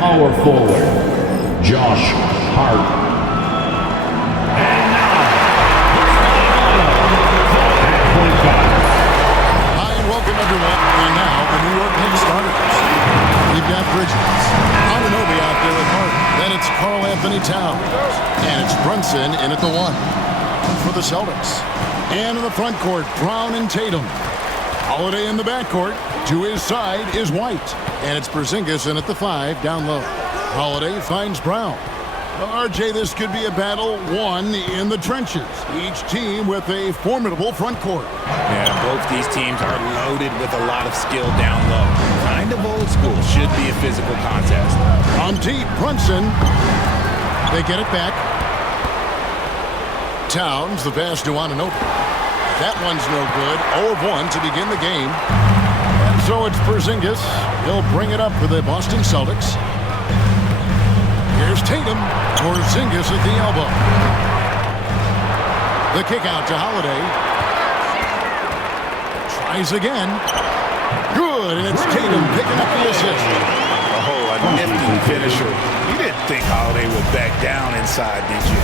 power forward, Josh Hart. And now, at point guard. Hi and welcome everyone. And now the New York Knicks starters. We've got Bridges, Anunoby out there at Hart. Then it's Karl Anthony Towns. And it's Brunson in at the 1 for the Celtics. And in the front court, Brown and Tatum. Holiday in the backcourt. To his side is White. And it's Porzingis in at the 5 down low. Holiday finds Brown. Well, RJ, this could be a battle won in the trenches. Each team with a formidable front court. Yeah, both these teams are loaded with a lot of skill down low. Kind of old school. Should be a physical contest. On deep, Brunson. They get it back. Towns, the pass to Anunoby. That one's no good. 0 of 1 to begin the game. And so it's Porzingis. He'll bring it up for the Boston Celtics. Here's Tatum. Porzingis at the elbow. The kick out to Holiday. Tries again. Good, and it's Tatum picking up the assist. Oh, a nifty finisher. You didn't think Holiday would back down inside, did you?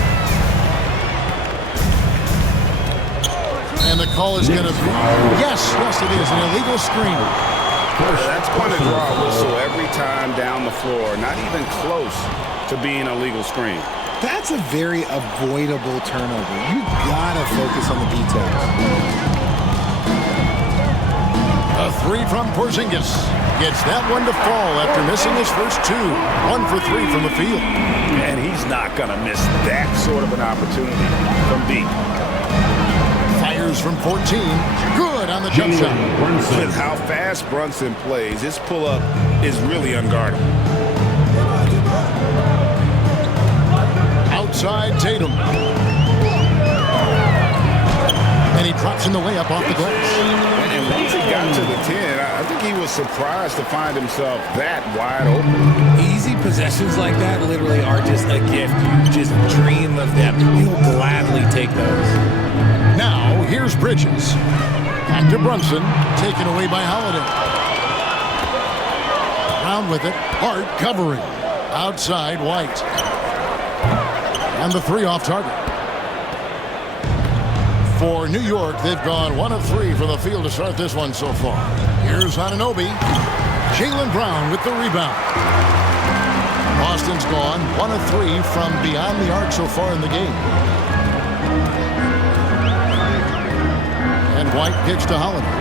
And the call is going to be, yes, it is, an illegal screen. That's going to draw a whistle every time down the floor. Not even close to being a legal screen. That's a very avoidable turnover. You gotta focus on the details. A 3 from Porzingis. Gets that one to fall after missing his first 2. 1 for 3 from the field. And he's not going to miss that sort of an opportunity from deep. Fires from 14. Good on the jump shot. With how fast Brunson plays, his pull-up is really unguardable. Outside Tatum. And he drops in the layup off the glass. And once he got to the 10, I think he was surprised to find himself that wide open. Easy possessions like that literally are just a gift. You just dream of them. You'll gladly take those. Now, here's Bridges. Back to Brunson. Taken away by Holiday. Brown with it. Hart covering. Outside White. And the 3 off target. For New York, they've gone 1 of 3 from the field to start this one so far. Here's Anunoby. Jaylen Brown with the rebound. Boston's gone 1 of 3 from beyond the arc so far in the game. And White kicks to Holiday.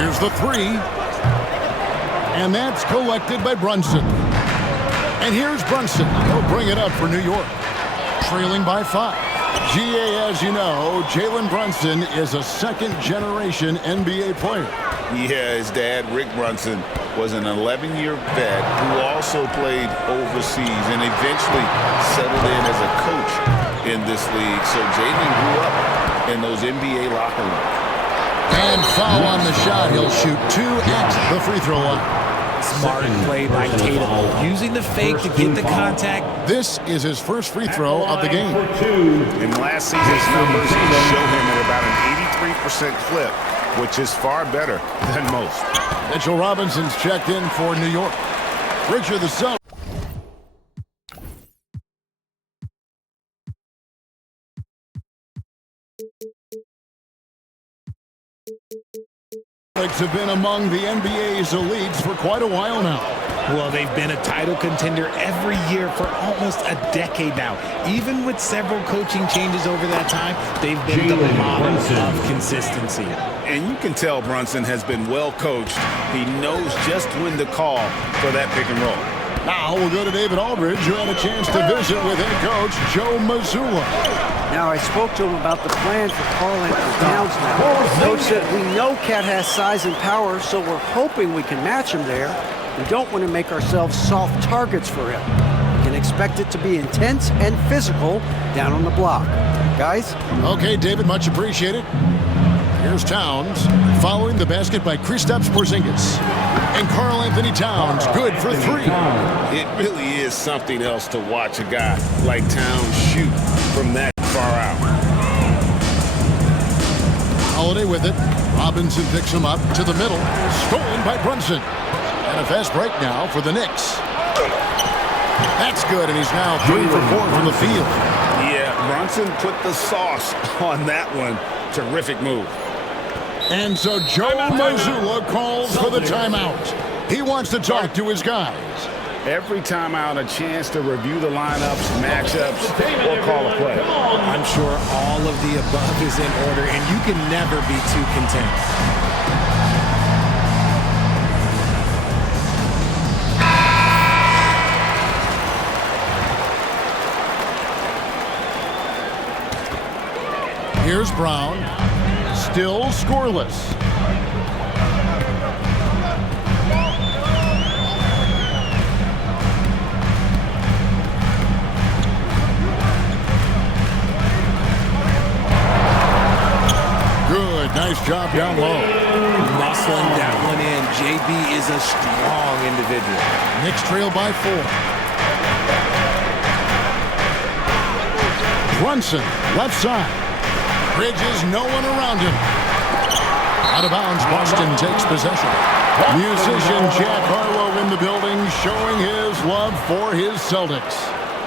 Here's the 3. And that's collected by Brunson. And here's Brunson. He'll bring it up for New York. Trailing by 5. GA, as you know, Jalen Brunson is a second-generation NBA player. Yeah, his dad, Rick Brunson, was an 11-year vet who also played overseas and eventually settled in as a coach in this league. So Jalen grew up in those NBA locker rooms. And foul on the shot. He'll shoot 2 at the free throw line. Smart play by Tatum. Using the fake to get the contact. This is his first free throw of the game. In last season's numbers, he showed him at about an 83% clip, which is far better than most. Mitchell Robinson's checked in for New York. Richard the Celtics have been among the NBA's elites for quite a while now. Well, they've been a title contender every year for almost a decade now. Even with several coaching changes over that time, they've been the model of consistency. And you can tell Brunson has been well coached. He knows just when to call for that pick and roll. Now we'll go to David Aldridge, who had a chance to visit with head coach Joe Mazzulla. Now, I spoke to him about the plan for Karl Anthony Towns now. Coach said, we know Cat has size and power, so we're hoping we can match him there. We don't want to make ourselves soft targets for him. We can expect it to be intense and physical down on the block. Guys? Okay, David, much appreciated. Here's Towns, following the basket by Kristaps Porzingis. And Karl Anthony Towns, good for 3. It really is something else to watch a guy like Towns shoot from that far out. Holiday with it. Robinson picks him up to the middle. Stolen by Brunson. And a fast break now for the Knicks. That's good, and he's now 3 for 4 from the field. Yeah, Brunson put the sauce on that one. Terrific move. And so Joe Mazzulla calls for the timeout. He wants to talk to his guys. Every timeout, a chance to review the lineups, matchups, or call a play. I'm sure all of the above is in order, and you can never be too content. Here's Brown, still scoreless. Good, nice job down low. Muscling that one in. JB is a strong individual. Knicks trail by 4. Brunson, left side. Bridges, no one around him. Out of bounds, Boston takes possession. Musician Jack Harlow in the building, showing his love for his Celtics.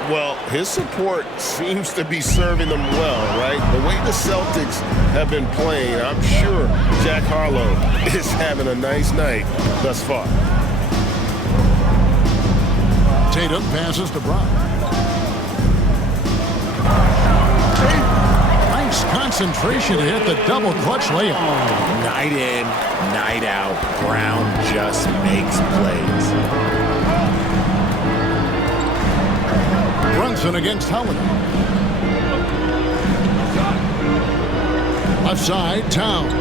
Well, his support seems to be serving them well, right? The way the Celtics have been playing, I'm sure Jack Harlow is having a nice night thus far. Tatum passes to Brown. Nice concentration to hit the double clutch layup. Night in, night out, Brown just makes plays. Brunson against Holiday. Left side, Towns.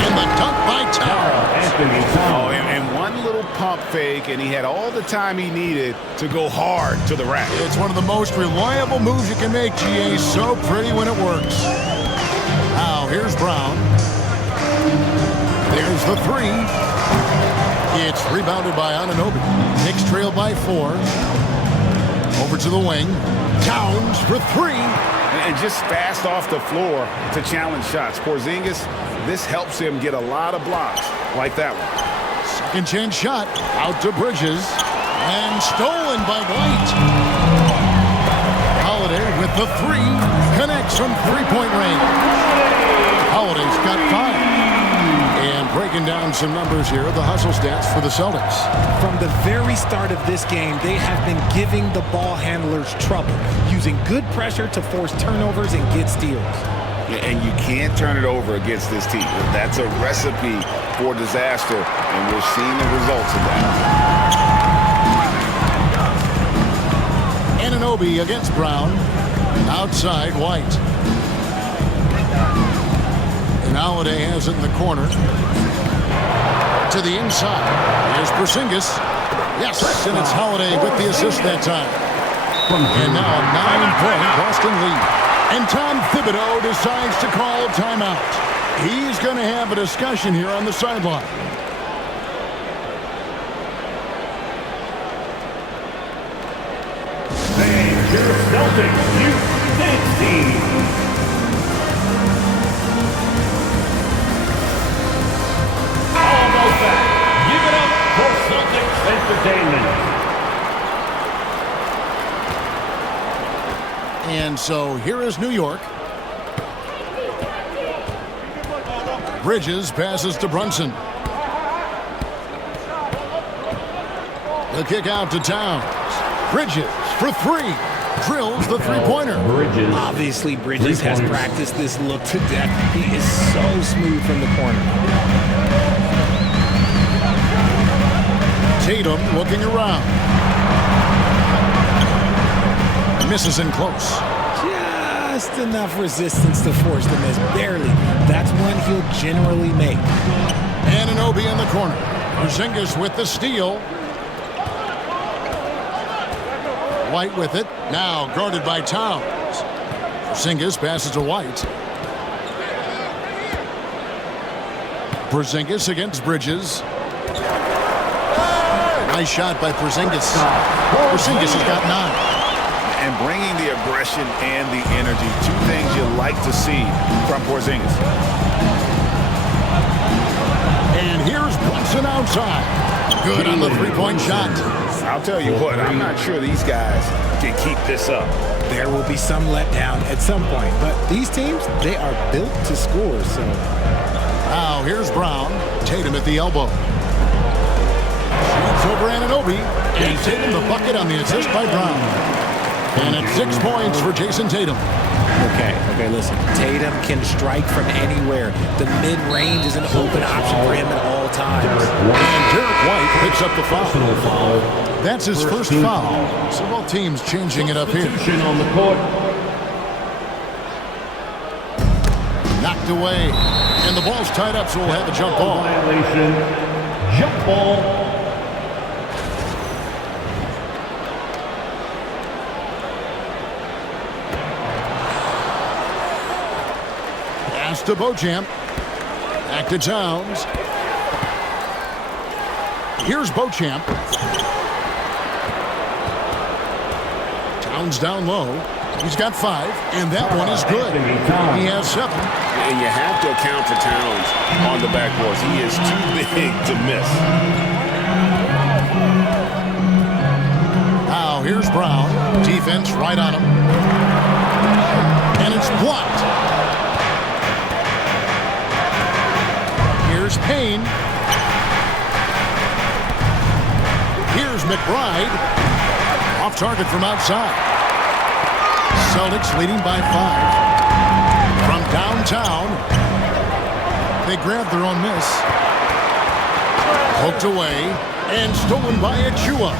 And the dunk by Towns. Oh, and one little pump fake, and he had all the time he needed to go hard to the rack. It's one of the most reliable moves you can make, GA. So pretty when it works. Now, here's Brown. There's the 3. It's rebounded by Anunoby. Knicks trail by 4. Over to the wing. Towns for 3. And just fast off the floor to challenge shots. Porzingis, this helps him get a lot of blocks like that one. Second chance shot. Out to Bridges. And stolen by White. Holiday with the 3. Connects from three-point range. Holiday's got 5. And breaking down some numbers here, the hustle stats for the Celtics. From the very start of this game, they have been giving the ball handlers trouble, using good pressure to force turnovers and get steals. And you can't turn it over against this team. That's a recipe for disaster, and we're seeing the results of that. Anunoby against Brown. Outside, White. And Holiday has it in the corner. To the inside. Here's Porzingis. Yes, and it's Holiday with the assist that time. And now a 9-point Boston lead. And Tom Thibodeau decides to call a timeout. He's going to have a discussion here on the sideline. Your Celtics U16. Give it up for Celtics Entertainment. And so here is New York. Bridges passes to Brunson. The kick out to Towns. Bridges for 3. Drills the three-pointer. Bridges. Obviously, Bridges has practiced this look to death. He is so smooth from the corner. Tatum looking around. Misses in close. Just enough resistance to force the miss. Barely. That's one he'll generally make. Anunoby in the corner. Porzingis with the steal. White with it. Now guarded by Towns. Porzingis passes to White. Porzingis against Bridges. Nice shot by Porzingis. Porzingis has got 9. And bringing the aggression and the energy, 2 things you like to see from Porzingis. And here's Brunson outside. Good on the three-point shot. I'll tell you what, I'm not sure these guys can keep this up. There will be some letdown at some point, but these teams, they are built to score, so. Now here's Brown. Tatum at the elbow. Shoots over Anunoby. And Tatum the bucket on the assist by Brown. And it's 6 points for Jason Tatum. Okay, listen. Tatum can strike from anywhere. The mid-range is an open option for him at all times. And Derek White picks up the foul. That's his first foul. So both teams changing it up here. On the court. Knocked away. And the ball's tied up, so we'll have a jump ball. Violation. Jump ball. Pass to Beauchamp. Back to Towns. Here's Beauchamp. Towns down low. He's got 5, and that one is good. He has 7. And you have to account for Towns on the backboards. He is too big to miss. Now here's Brown. Defense right on him. And it's blocked. Here's Payne. Here's McBride. Off target from outside. Celtics leading by 5. From downtown. They grabbed their own miss. Poked away. And stolen by Achua.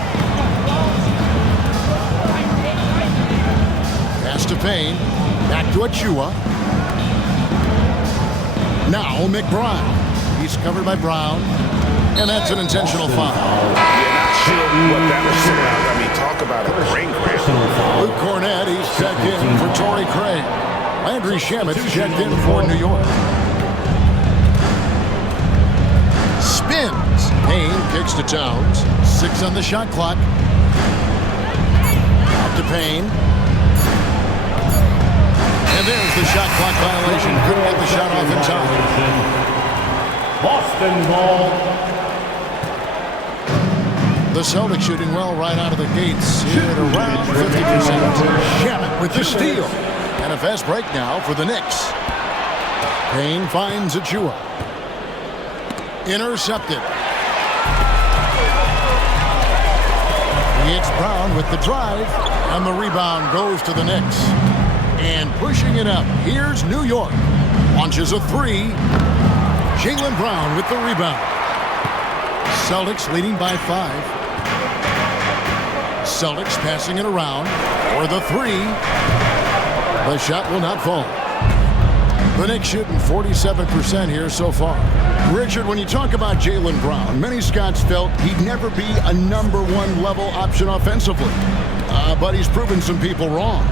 Pass to Payne. Back to Achua. Now McBride. He's covered by Brown. And that's an intentional foul. You're not sure what that was about. I mean, talk about a brain cramp. Luke Cornett, he's checked in for Torrey Craig. Landry Shamit's checked in for New York. Spins. Payne kicks to Towns. 6 on the shot clock. Out to Payne. And there's the shot clock violation. Couldn't get the shot off in time. Boston ball. The Celtics shooting well right out of the gates at around 50%. Shamet with the steal. And a fast break now for the Knicks. Payne finds Achua. Intercepted. It's Brown with the drive. And the rebound goes to the Knicks. And pushing it up, here's New York. Launches a 3. Jaylen Brown with the rebound. Celtics leading by 5. Celtics passing it around for the 3. The shot will not fall. The Knicks shooting 47% here so far. Richard, when you talk about Jaylen Brown, many Scots felt he'd never be a #1 level option offensively. But he's proven some people wrong.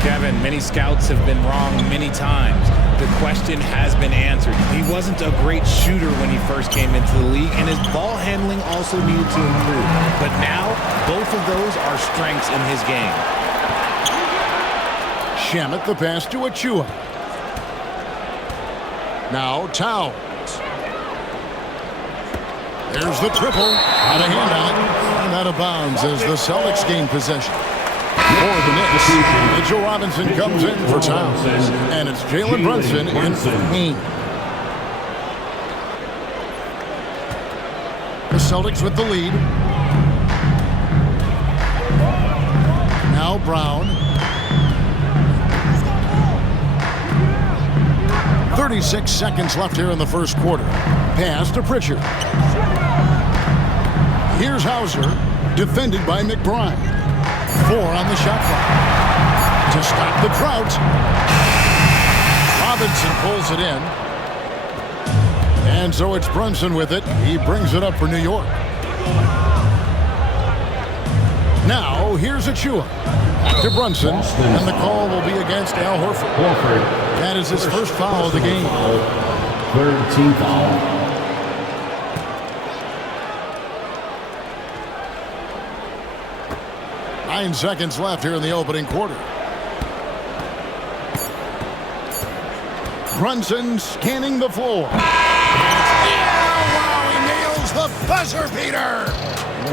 Kevin, many scouts have been wrong many times. The question has been answered. He wasn't a great shooter when he first came into the league, and his ball handling also needed to improve. But now, both of those are strengths in his game. Shamet the pass to Achua. Now Towns. There's the triple. Out of hand on it. And out of bounds as the Celtics gain possession. For the Knicks, Mitchell Robinson comes in for Towns. And it's Jalen Brunson in for Payne. The Celtics with the lead. Now Brown. 36 seconds left here in the first quarter. Pass to Pritchard. Here's Hauser, defended by McBride. 4 on the shot clock. To stop the drought. Robinson pulls it in. And so it's Brunson with it. He brings it up for New York. Now, here's Achua. Back to Brunson. And the call will be against Al Horford. That is his first foul of the game. Third team foul. Nine seconds left here in the opening quarter. Brunson scanning the floor. Yeah, wow, pulls the buzzer beater.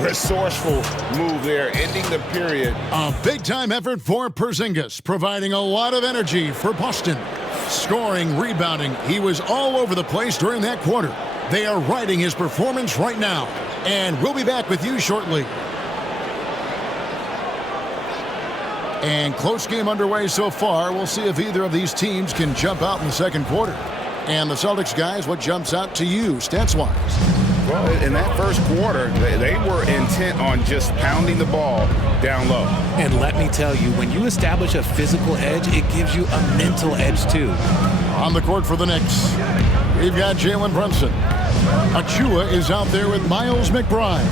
Resourceful move there, ending the period. A big-time effort for Porzingis, providing a lot of energy for Boston. Scoring, rebounding, he was all over the place during that quarter. They are riding his performance right now, and we'll be back with you shortly. And close game underway so far. We'll see if either of these teams can jump out in the second quarter. And the Celtics guys, what jumps out to you stats-wise? Well, in that first quarter, they were intent on just pounding the ball down low. And let me tell you, when you establish a physical edge, it gives you a mental edge too. On the court for the Knicks, we've got Jalen Brunson. Achua is out there with Miles McBride.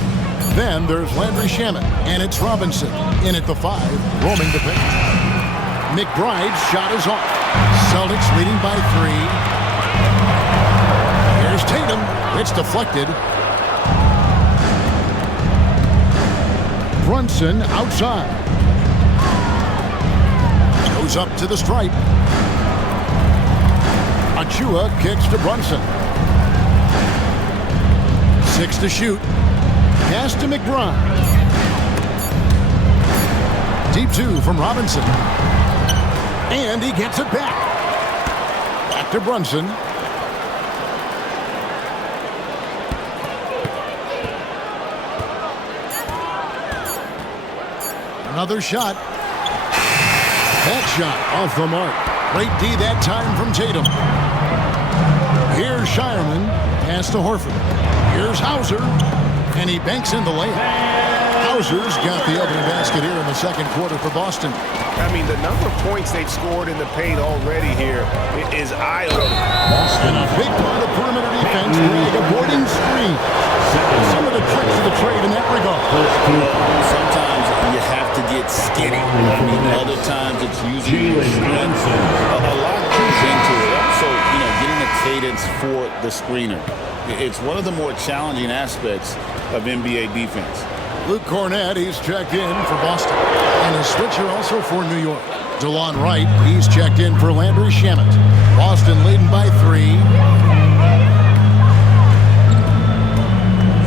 Then there's Landry Shamet, and it's Robinson in at the 5, roaming the paint. McBride's shot is off. Celtics leading by 3. Here's Tatum. It's deflected. Brunson outside. Goes up to the stripe. Achua kicks to Brunson. 6 to shoot. Pass to McBride. Deep 2 from Robinson. And he gets it back. Back to Brunson. Another shot. That shot off the mark. Great D that time from Tatum. Here's Shireman. Pass to Horford. Here's Hauser. And he banks in the layup. Hauser's got the opening basket here in the second quarter for Boston. I mean, the number of points they've scored in the paint already here is eye-opening. And a big part of perimeter defense, avoiding screens. Some of the tricks of the trade in that regard. Sometimes you have to get skinny. I mean, other times it's using your strength. A lot goes into it. Also, getting a cadence for the screener. It's one of the more challenging aspects of NBA defense. Luke Cornett, he's checked in for Boston. And a switcher also for New York. DeLon Wright, he's checked in for Landry Shamet. Boston leading by 3.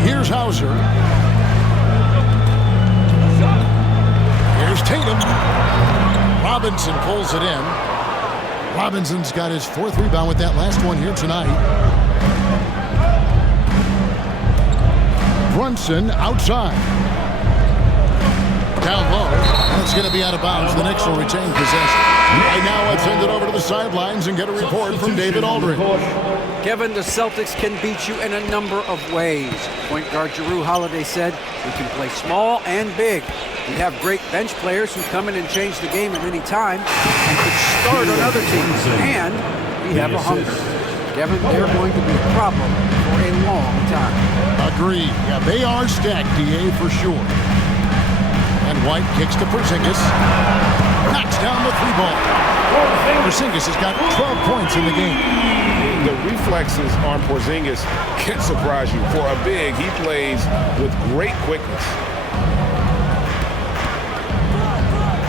Here's Hauser. Here's Tatum. Robinson pulls it in. Robinson's got his 4th rebound with that last one here tonight. Brunson outside. Down low. That's going to be out of bounds. The Knicks will retain possession. Right now, let's send it over to the sidelines and get a report from David Aldridge. Kevin, the Celtics can beat you in a number of ways. Point guard Jrue Holiday said, we can play small and big. We have great bench players who come in and change the game at any time and could start on other teams. And we have a hunger. Kevin, they're going to be a problem for a long time. Agreed. Yeah, they are stacked, DA, for sure. And White kicks to Porzingis. Knocks down the 3-ball. Porzingis has got 12 points in the game. The reflexes on Porzingis can surprise you. For a big, he plays with great quickness.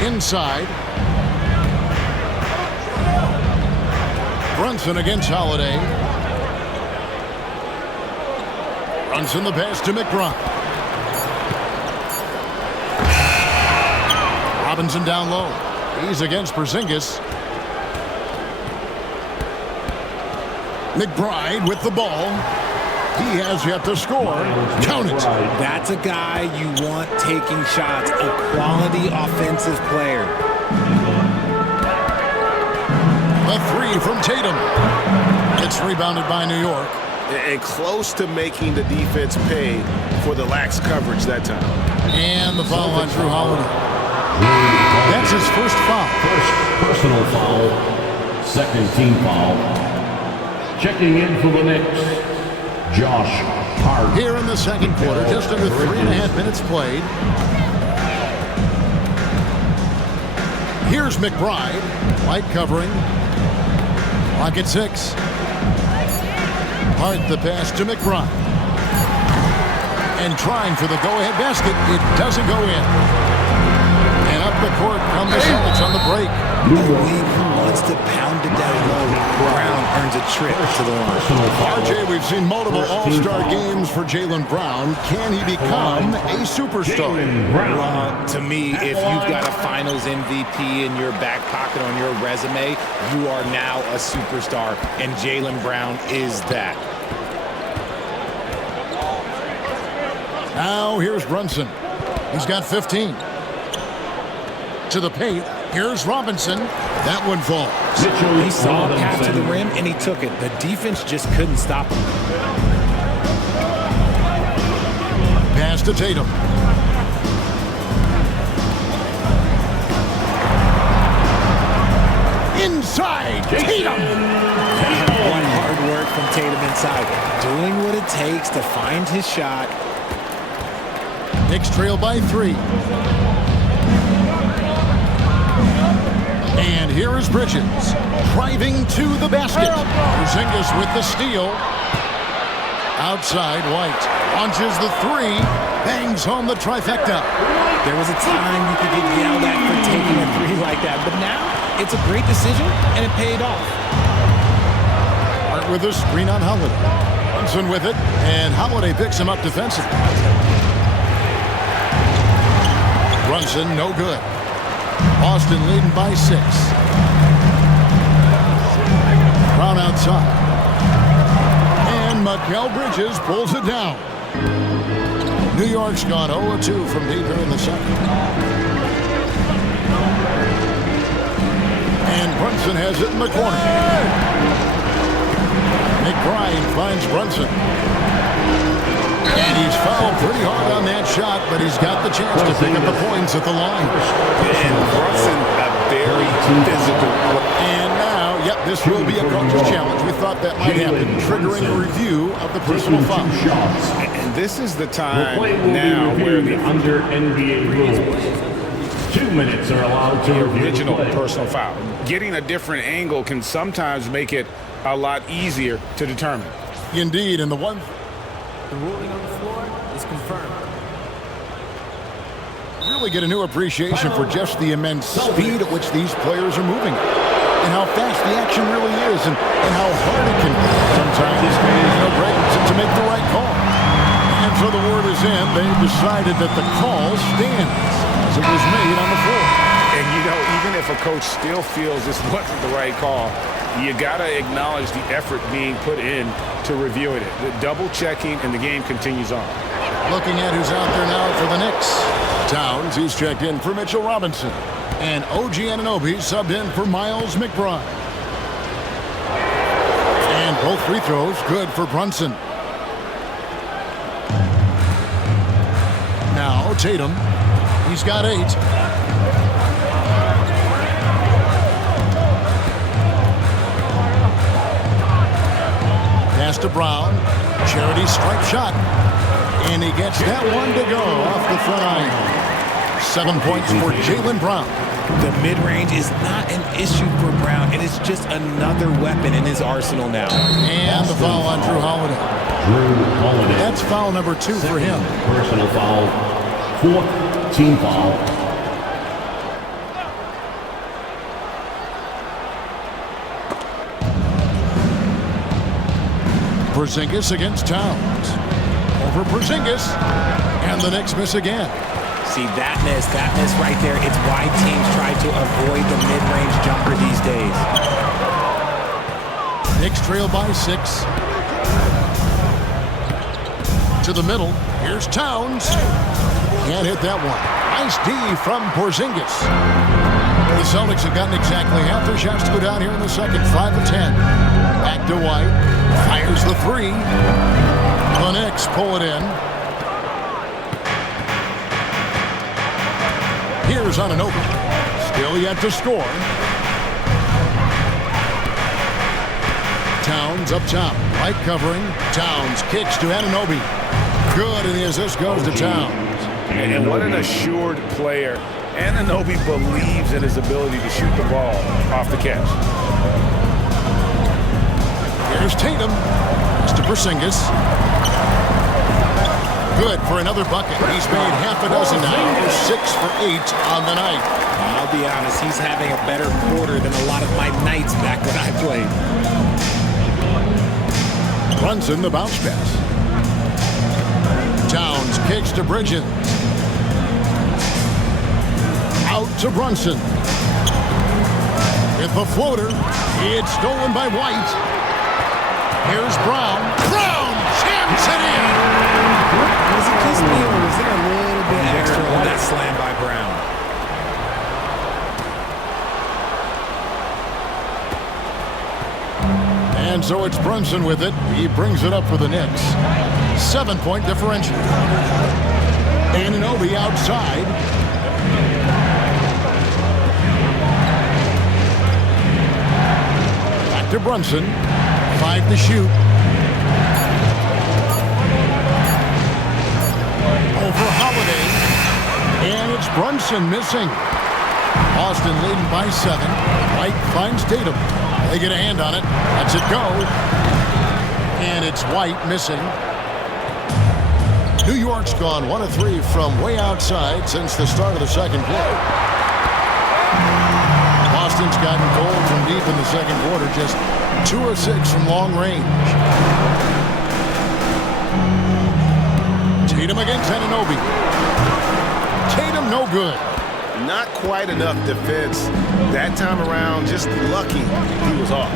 Inside. Brunson against Holiday. Brunson the pass to McBride. Robinson down low. He's against Porzingis. McBride with the ball. He has yet to score. Count it. That's a guy you want taking shots, a quality offensive player. A 3 from Tatum. It's rebounded by New York. And close to making the defense pay for the lax coverage that time. And the foul on Jrue Holiday. That's his first foul. First personal foul. Second team foul. Checking in for the Knicks, Josh Hart. Here in the second quarter, just under 3.5 minutes played. Here's McBride. White covering. Clock at 6. Hart the pass to McBride. And trying for the go-ahead basket. It doesn't go in. And up the court come the Celtics on the break. A league who wants to pound it down low. Brown earns a trip to the line. RJ, we've seen multiple all-star games for Jaylen Brown. Can he become a superstar? Well, to me, if you've got a finals MVP in your back pocket on your resume, you are now a superstar, and Jaylen Brown is that. Now here's Brunson. He's got 15. To the paint. Here's Robinson. That one falls. He saw a pass to the rim, and he took it. The defense just couldn't stop him. Pass to Tatum. Inside. Tatum. One hard work from Tatum inside. Doing what it takes to find his shot. Knicks trail by 3. And here is Bridges, driving to the basket. Porzingis with the steal. Outside, White launches the 3, bangs home the trifecta. There was a time you could get yelled at for taking a 3 like that, but now it's a great decision, and it paid off. Hart with a screen on Holiday. Brunson with it, and Holiday picks him up defensively. Brunson, no good. Boston leading by 6. Brown outside. And Mikal Bridges pulls it down. New York's gone 0-2 from deep here in the second. And Brunson has it in the corner. McBride finds Brunson. And he's fouled pretty hard on that shot, but he's got the chance to pick up the points at the line. And Brunson, a very physical. And now, yep, this will be a coach's challenge. We thought that might happen, triggering a review of the personal foul. And this is the time Now now where the under NBA rules, 2 minutes are allowed to review original play. personal foul. Getting a different angle can sometimes make it a lot easier to determine. Indeed, and the one... The ruling on the floor is confirmed. Really get a new appreciation for just the immense speed at which these players are moving. And how fast the action really is, and how hard it can be. Sometimes there's no break to make the right call. And so the word is in, they decided that the call stands as it was made on the floor. And you know, even if a coach still feels this wasn't the right call, you gotta acknowledge the effort being put in to reviewing it. The double checking, and the game continues on. Looking at who's out there now for the Knicks. Towns, he's checked in for Mitchell Robinson. And OG Anunoby subbed in for Miles McBride. And both free throws good for Brunson. Now Tatum. He's got 8. Pass to Brown. Charity stripe shot. And he gets that one to go off the front iron. 7 points for Jaylen Brown. The mid-range is not an issue for Brown. It is just another weapon in his arsenal now. And the foul on Drew Holiday. Drew Holiday. That's foul number 2 for him. Personal foul. 4th team foul. Porzingis against Towns. Over Porzingis. And the Knicks miss again. See, that miss right there, it's why teams try to avoid the mid-range jumper these days. Knicks trail by 6. To the middle. Here's Towns. Can't hit that one. Nice D from Porzingis. The Celtics have gotten exactly half their shots to go down here in the second. 5 of 10. Back to White. Fires the 3. The Knicks pull it in. Here's Anunoby. Still yet to score. Towns up top. White covering. Towns kicks to Anunoby. Good, and the assist goes to Towns. And what an assured player. Anunoby believes in his ability to shoot the ball off the catch. Here's Tatum. It's to Porzingis. Good for another bucket. He's made half a dozen now. 6 for 8 on the night. I'll be honest, he's having a better quarter than a lot of my nights back when I played. Brunson, the bounce pass. Towns kicks to Bridges. Out to Brunson. With the floater, it's stolen by White. Here's Brown. Brown jams it in. Was it just me, or was there a little bit extra on that slam by Brown? And so it's Brunson with it. He brings it up for the Knicks. 7-point differential. Anunoby outside. Back to Brunson. 5 to shoot. Over Holiday. And it's Brunson missing. Boston leading by 7. White finds Tatum. They get a hand on it. Lets it go. And it's White missing. New York's gone 1 of 3 from way outside since the start of the second quarter. Boston's gotten cold from deep in the second quarter, just 2 of 6 from long range. Tatum against Anunoby. Tatum no good. Not quite enough defense that time around. Just lucky he was off.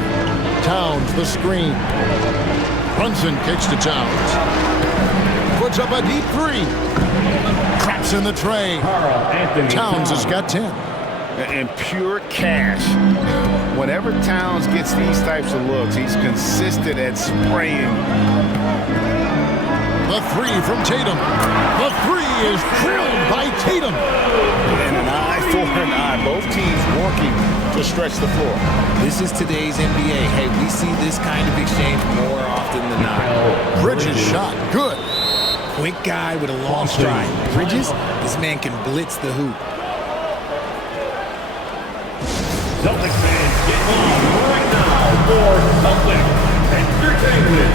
Towns the screen. Brunson kicks to Towns. Puts up a deep 3. Traps in the tray. Towns has got 10. And pure cash. Whenever Towns gets these types of looks, he's consistent at spraying. The 3 from Tatum. The 3 is drilled by Tatum. And an eye for an eye. Both teams working to stretch the floor. This is today's NBA. Hey, we see this kind of exchange more often than not. Bridges shot. Good. Quick guy with a long stride. Bridges, this man can blitz the hoop. Celtics fans get on right now for Celtics Entertainment.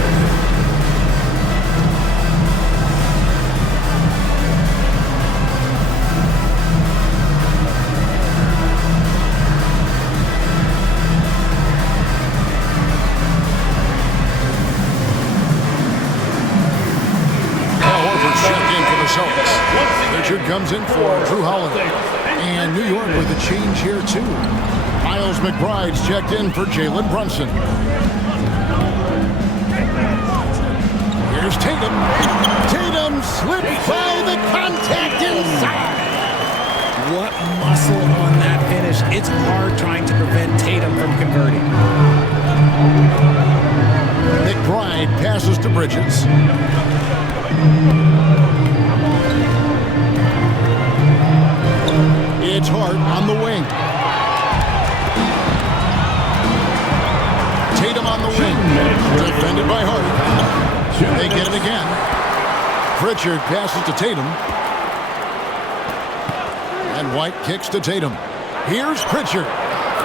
Richard comes in for Drew Holiday. And New York with a change here, too. Miles McBride's checked in for Jalen Brunson. Here's Tatum. Tatum slips by the contact inside. What muscle on that finish. It's hard trying to prevent Tatum from converting. McBride passes to Bridges. It's Hart on the wing. Tatum on the wing. Defended by Hart. They get it again. Pritchard passes to Tatum. And White kicks to Tatum. Here's Pritchard.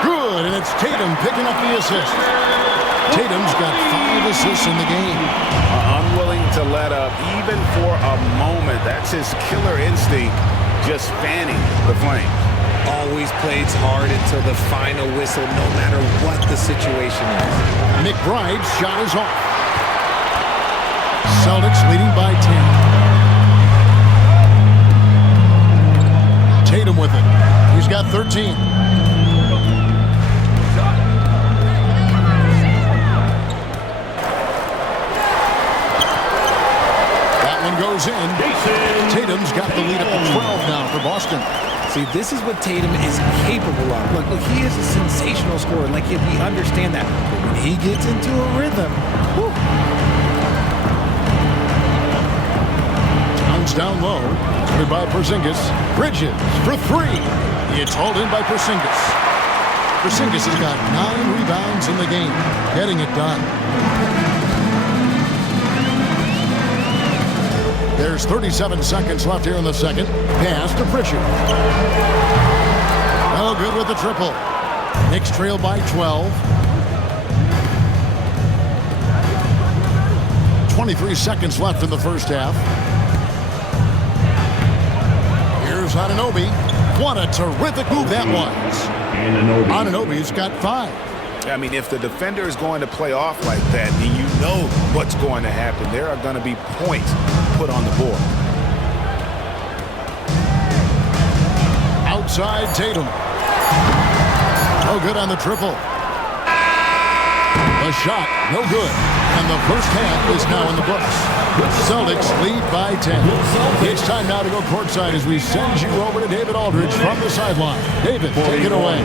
Good, and it's Tatum picking up the assist. Tatum's got 5 assists in the game. Unwilling to let up even for a moment. That's his killer instinct. Just fanning the flame. Always plays hard until the final whistle, no matter what the situation is. McBride's shot is off. Celtics leading by 10. Tatum with it. He's got 13. That one goes in. Tatum's got the lead up to 12 now for Boston. See, this is what Tatum is capable of. Look, he is a sensational scorer. Like, we understand that. But when he gets into a rhythm, whew. Towns down low. Put by Porzingis. Bridges for 3. It's hauled in by Porzingis. Porzingis has got 9 rebounds in the game. Getting it done. There's 37 seconds left here in the second. Pass to Pritchard. No good with the triple. Knicks trail by 12. 23 seconds left in the first half. Here's Anunoby. What a terrific move that was. Anunoby's got 5. I mean, if the defender is going to play off like that, then you know what's going to happen. There are going to be points put on the board. Outside Tatum. No good on the triple. The shot, no good. And the first half is now in the books. Celtics lead by 10. It's time now to go courtside as we send you over to David Aldridge from the sideline. David, take it away.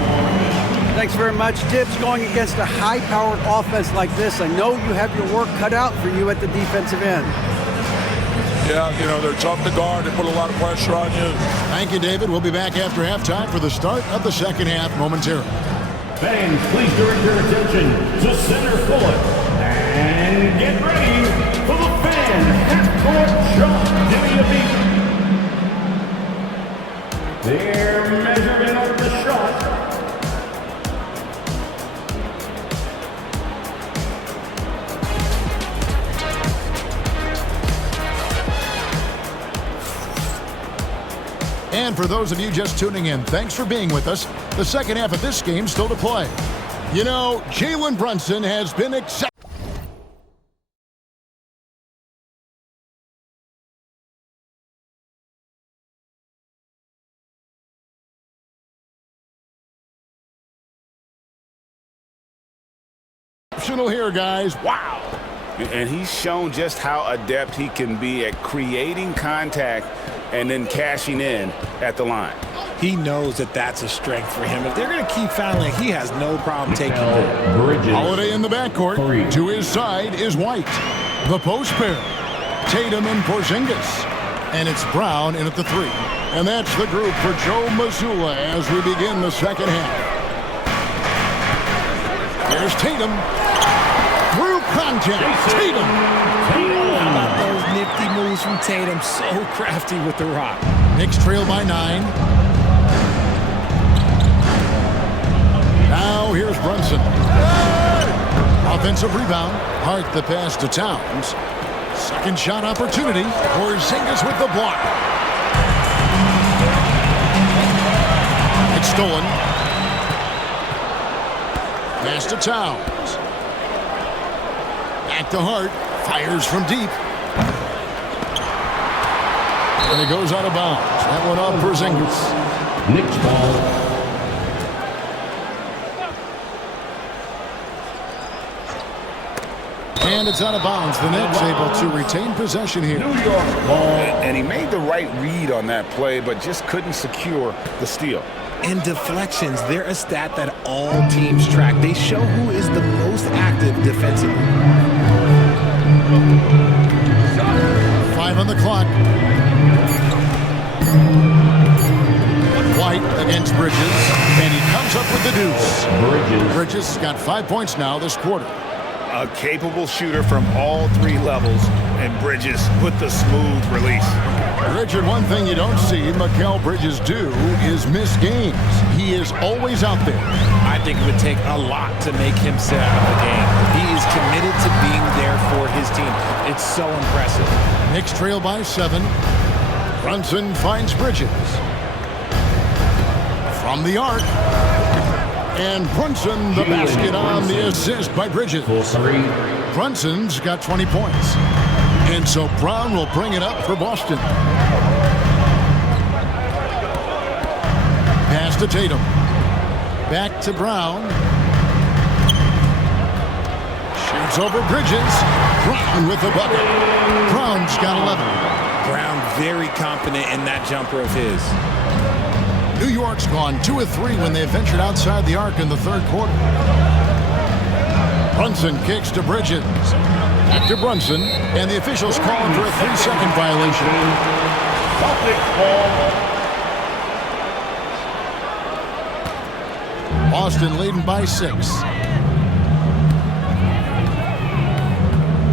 Thanks very much, Tibbs. Going against a high-powered offense like this, I know you have your work cut out for you at the defensive end. Yeah, you know, they're tough to guard. They put a lot of pressure on you. Thank you, David. We'll be back after halftime for the start of the second half momentarily. Fans, please direct your attention to center court. And get ready for the fan half-court shot. Give me a beat. Their measurement of the shot. And for those of you just tuning in, thanks for being with us. The second half of this game still to play. You know, Jalen Brunson has been exceptional here, guys. Wow. And he's shown just how adept he can be at creating contact and then cashing in at the line. He knows that that's a strength for him. If they're going to keep fouling, he has no problem taking it. Holiday in the backcourt. To his side is White. The post pair. Tatum and Porzingis. And it's Brown in at the 3. And that's the group for Joe Mazzulla as we begin the second half. There's Tatum. Through contact. Tatum. How about those nifty moves from Tatum? So crafty with the rock. Knicks trail by 9. Now here's Brunson. Offensive rebound. Hart the pass to Towns. Second shot opportunity. Porzingis with the block. It's stolen. Pass to Towns. Back to Hart. Fires from deep. And it goes out of bounds. That one off Porzingis. Knicks ball. And it's out of bounds. The Knicks able to retain possession here. New York ball. And he made the right read on that play, but just couldn't secure the steal. And deflections, they're a stat that all teams track. They show who is the most active defensively. 5 on the clock. White against Bridges, and he comes up with the deuce. Bridges got 5 points now this quarter. A capable shooter from all 3 levels, and Bridges with the smooth release. Richard, one thing you don't see Mikal Bridges do is miss games. He is always out there. I think it would take a lot to make him sit out of the game. He is committed to being there for his team. It's so impressive. Knicks trail by 7. Brunson finds Bridges. From the arc. And Brunson, the basket on the assist by Bridges. Brunson's got 20 points. And so Brown will bring it up for Boston. Pass to Tatum. Back to Brown. Shoots over Bridges. Brown with the bucket. Brown's got 11. Brown very confident in that jumper of his. New York's gone 2 of 3 when they ventured outside the arc in the third quarter. Brunson kicks to Bridges. Back to Brunson, and the officials calling for a 3-second violation. Boston leading by 6.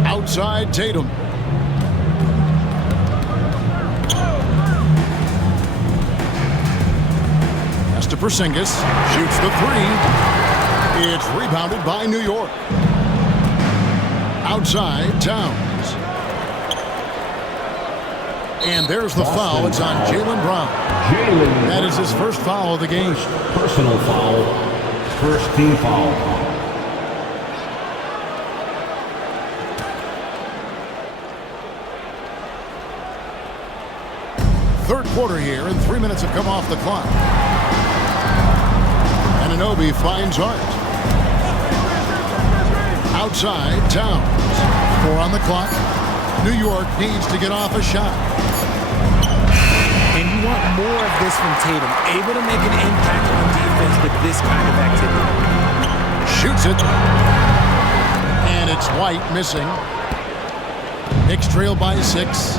Outside Tatum. Pass to Porzingis. Shoots the 3. It's rebounded by New York. Outside Towns. And there's the foul. It's on Jaylen Brown. Jalen. That is his first foul of the game. Personal foul. First team foul. Third quarter here, and 3 minutes have come off the clock. Anunoby finds Hart. Outside, Towns. 4 on the clock. New York needs to get off a shot. And you want more of this from Tatum, able to make an impact on defense with this kind of activity. Shoots it. And it's White missing. Knicks trail by 6.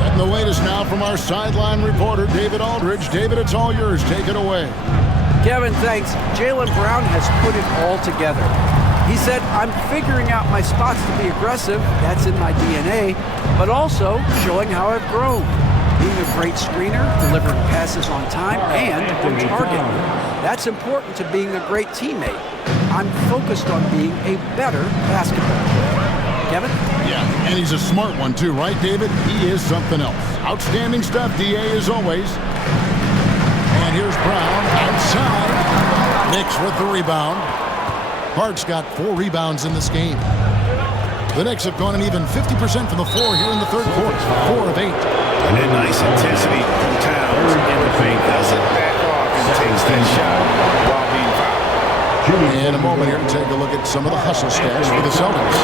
Getting the latest now from our sideline reporter, David Aldridge. David, it's all yours. Take it away. Kevin, thanks. Jaylen Brown has put it all together. He said, I'm figuring out my spots to be aggressive. That's in my DNA. But also showing how I've grown. Being a great screener, delivering passes on time, and on target. That's important to being a great teammate. I'm focused on being a better basketball player. Kevin? Yeah, and he's a smart one too, right, David? He is something else. Outstanding stuff, DA, as always. And here's Brown outside. Knicks with the rebound. Hart's got 4 rebounds in this game. The Knicks have gone an even 50% from the floor here in the third quarter. 4 of 8. And then nice intensity from Towns in the paint. Doesn't back off and takes that shot while being fouled. In a moment here to take a look at some of the hustle stats for the Celtics.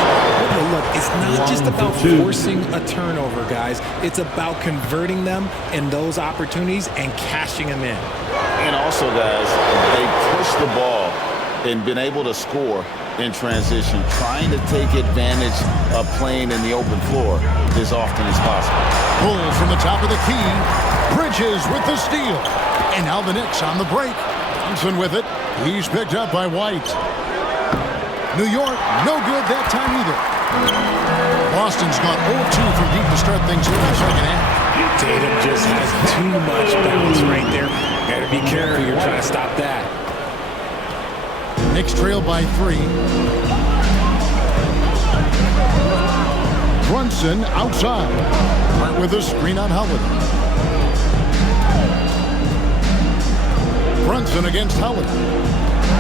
Look, it's not just about forcing a turnover, guys. It's about converting them in those opportunities and cashing them in. And also, guys, they push the ball and been able to score in transition, trying to take advantage of playing in the open floor as often as possible. Pull from the top of the key. Bridges with the steal. And now the Knicks on the break. Johnson with it. He's picked up by White. New York, no good that time either. Boston's gone 0-2 from deep to start things here in the second half. Tatum just has too much balance right there. Gotta be careful. You're trying to stop that. Knicks trail by 3. Brunson outside. Right with a screen on Holiday. Brunson against Holiday.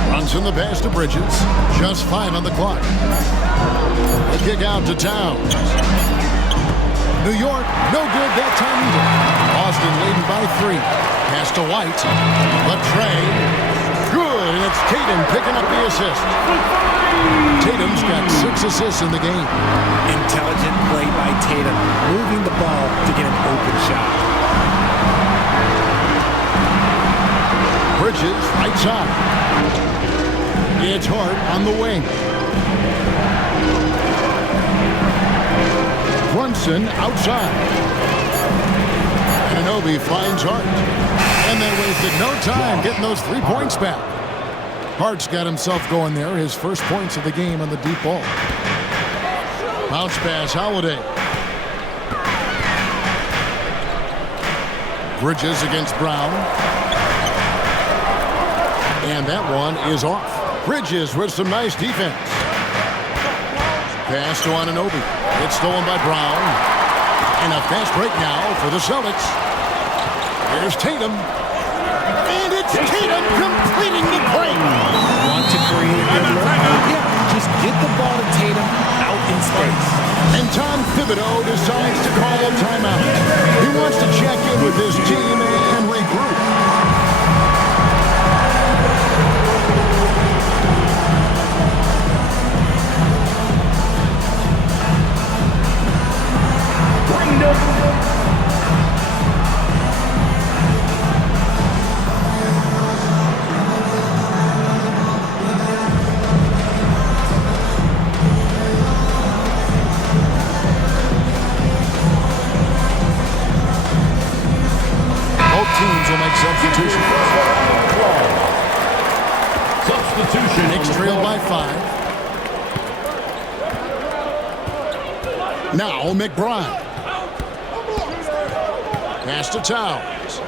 Brunson the pass to Bridges. Just 5 on the clock. The kick out to Towns. New York, no good that time either. Boston leading by 3. Pass to White. But Trey, good, and it's Tatum picking up the assist. Tatum's got 6 assists in the game. Intelligent play by Tatum, moving the ball to get an open shot. Bridges, right side. It's Hart on the wing. Brunson outside. Anunoby finds Hart. And they wasted no time getting those 3 points back. Hart's got himself going there. His first points of the game on the deep ball. Bounce pass, Holiday. Bridges against Brown. And that one is off. Bridges with some nice defense. Pass to Anunoby. It's stolen by Brown. And a fast break now for the Celtics. Here's Tatum. And it's Tatum completing the break. Want to create a good look? Yeah, just get the ball to Tatum out in space. And Tom Thibodeau decides to call a timeout. He wants to check in with his team and regroup. Substitution. Knicks trail by 5. Now McBride. Pass to Towns.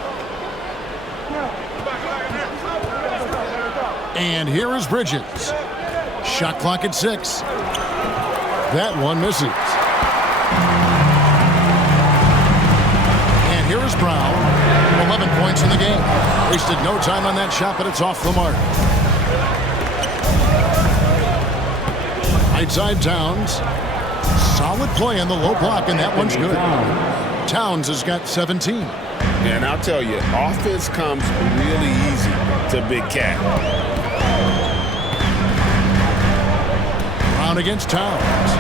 And here is Bridges. Shot clock at 6. That one misses. And here is Brown. 11 points in the game. Wasted no time on that shot, but it's off the mark. Right side Towns. Solid play in the low block, and that one's good. Towns has got 17. And I'll tell you, offense comes really easy to Big Cat. Brown against Towns.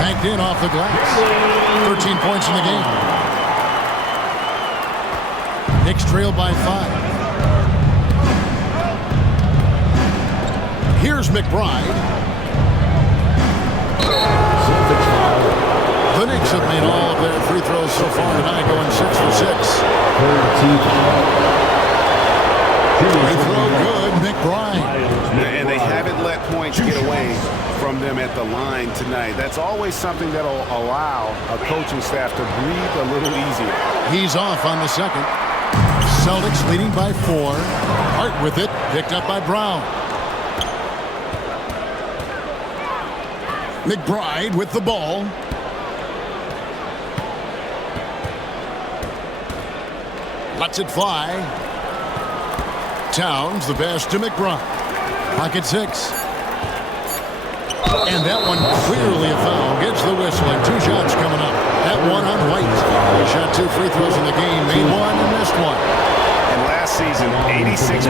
Banked in off the glass. 13 points in the game. Knicks trail by 5. Here's McBride. The Knicks have made all of their free throws so far tonight, going 6 for 6. Free throw good, McBride. And they haven't let points get away from them at the line tonight. That's always something that'll allow a coaching staff to breathe a little easier. He's off on the second. Celtics leading by 4. Hart with it, picked up by Brown. McBride with the ball. Lets it fly. Towns, the pass to McBride. Pocket 6. And that one clearly a foul. Gets the whistle, and 2 shots coming up. That one on White. He shot 2 free throws in the game. Made one and missed one. And last season, 86%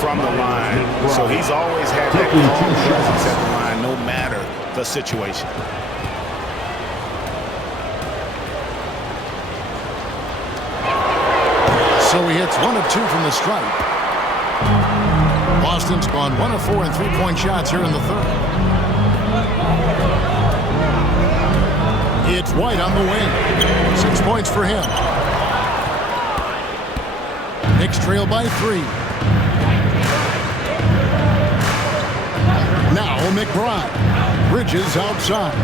from the line. So he's always had that calm presence at the line, no matter the situation. So he hits 1 of 2 from the stripe. Boston's gone 1 of 4 in 3-point shots here in the third. It's White on the wing. 6 points for him. Knicks trail by 3. Now McBride. Bridges outside.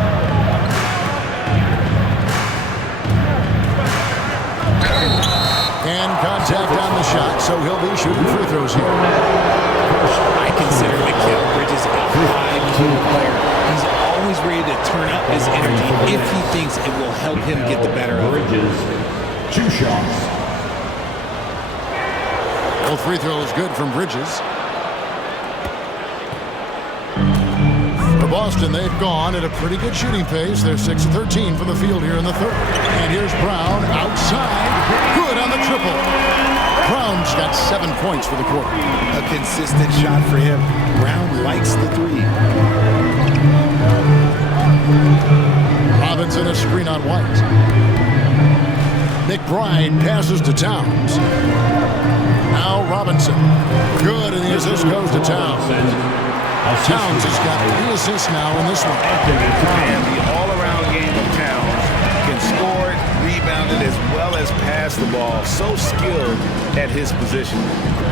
And contact on the shot, so he'll be shooting free throws here. I consider Mikal Bridges a high-key player. He's always ready to turn up his energy if he thinks it will help him get the better of Bridges, 2 shots. Both free throws good from Bridges. For Boston, they've gone at a pretty good shooting pace. They're 6 of 13 from the field here in the third. And here's Brown outside. Good on the triple. Brown's got 7 points for the quarter. A consistent shot for him. Brown likes the 3. Robinson a screen on White. McBride passes to Towns. Now Robinson. Good, and the assist goes to Towns. Towns has got 3 assists now in this one. And the all-around game of Towns can score it, rebound it, as well as pass the ball. So skilled at his position.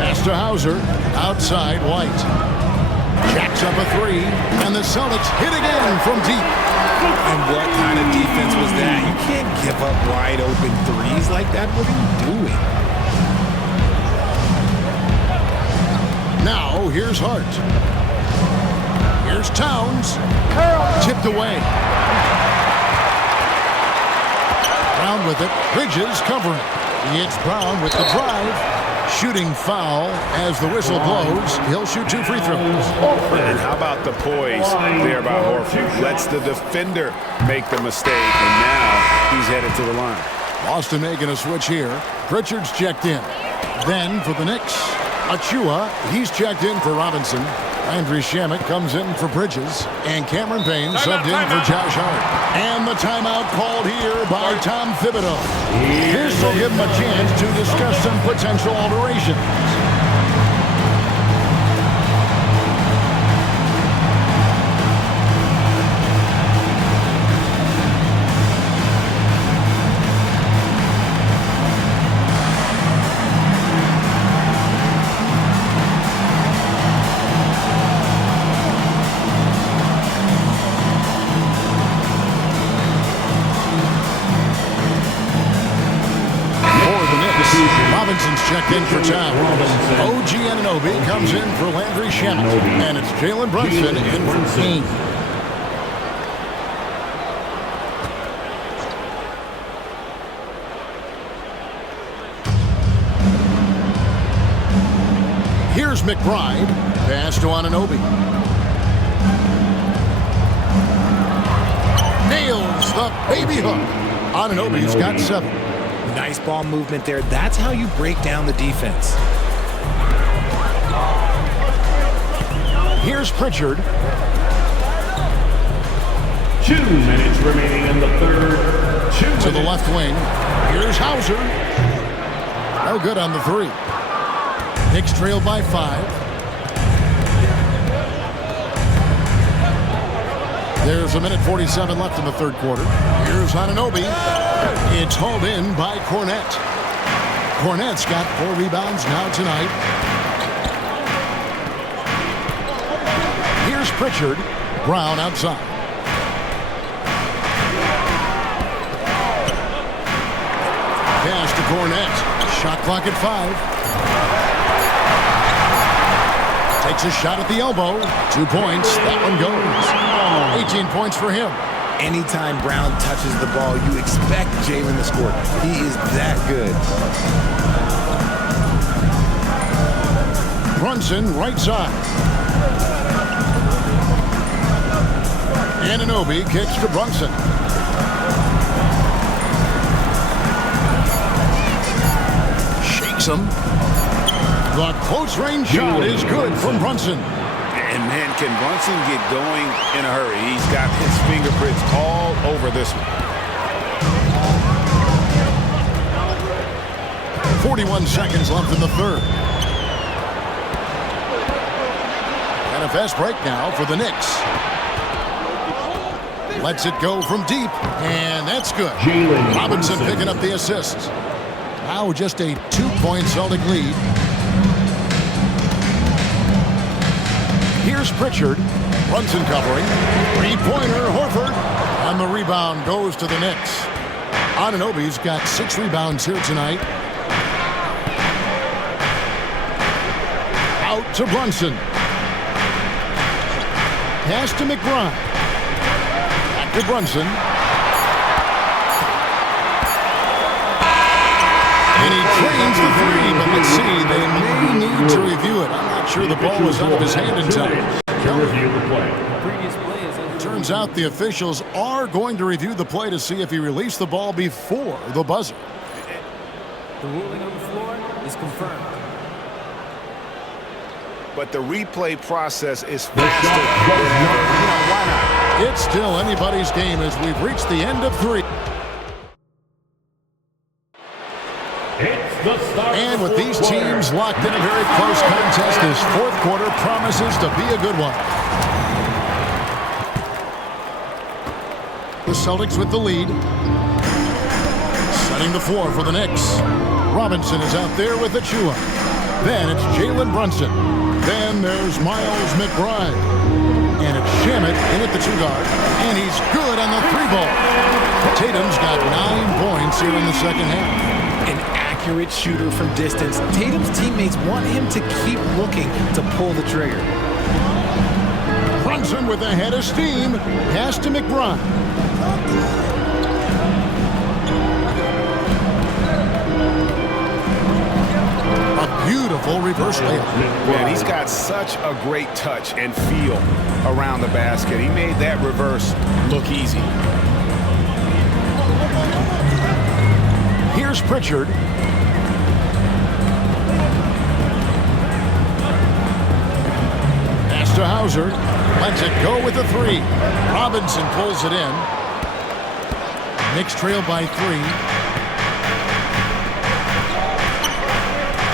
Pass to Hauser. Outside White. Jacks up a 3. And the Celtics hit again from deep. And what kind of defense was that? You can't give up wide open threes like that. What are you doing? Now here's Hart. Here's Towns. Tipped away. Brown with it. Bridges covering. It's Brown with the drive. Shooting foul as the whistle blows. He'll shoot 2 free throws. And how about the poise there by Horford? Lets the defender make the mistake, and now he's headed to the line. Boston making a switch here. Pritchard's checked in. Then for the Knicks, Achua. He's checked in for Robinson. Landry Shamet comes in for Bridges. And Cameron Payne subbed in for Josh Hart. And the timeout called here by Tom Thibodeau. This will give him a chance to discuss some potential alterations. Robinson's checked in for Towns. OG Anunoby comes in for Landry Shamet. And it's Jalen Brunson in for Payne. McBride. Pass to Anunoby. Nails the baby hook. Anunoby's got 7. Nice ball movement there. That's how you break down the defense. Here's Pritchard. 2 minutes remaining in the third. To the left wing. Here's Hauser. No good on the 3. Knicks trail by 5. There's 1:47 left in the third quarter. Here's Anunoby. It's hauled in by Cornette. Cornette's got 4 rebounds now tonight. Here's Pritchard. Brown outside. Pass to Cornette. Shot clock at 5. Takes a shot at the elbow. 2 points. That one goes. 18 points for him. Anytime Brown touches the ball, you expect Jalen to score. He is that good. Brunson, right side. Anunoby kicks to Brunson. Shakes him. The close range shot is good from Brunson. And man, can Brunson get going in a hurry? He's got his fingerprints all over this one. 41 seconds left in the third. And a fast break now for the Knicks. Lets it go from deep, and that's good. Robinson picking up the assist. Now just a 2-point Celtic lead. Here's Pritchard. Brunson covering. 3-pointer, Horford. And the rebound goes to the Knicks. Anunoby's got 6 rebounds here tonight. Out to Brunson. Pass to McBride. Back to Brunson. And he trains the 3, but let's see, they may need to review it. I'm not sure the ball was out of his hand in time. Review the play. Turns out the officials are going to review the play to see if he released the ball before the buzzer. The ruling on the floor is confirmed. But the replay process is faster than ever. Why not? It's still anybody's game as we've reached the end of 3. And with these teams locked in a very close contest, this fourth quarter promises to be a good one. The Celtics with the lead. Setting the floor for the Knicks. Robinson is out there with Achua. Then it's Jalen Brunson. Then there's Miles McBride. And it's Shamet in at the 2-guard. And he's good on the 3-ball. Tatum's got 9 points here in the second half. An accurate shooter from distance. Tatum's teammates want him to keep looking to pull the trigger. Brunson with a head of steam. Pass to McBride. A beautiful reverse layup. Man, he's got such a great touch and feel around the basket. He made that reverse look easy. Here's Pritchard. Pass to Hauser. Lets it go with a 3. Robinson pulls it in. Knicks trail by 3.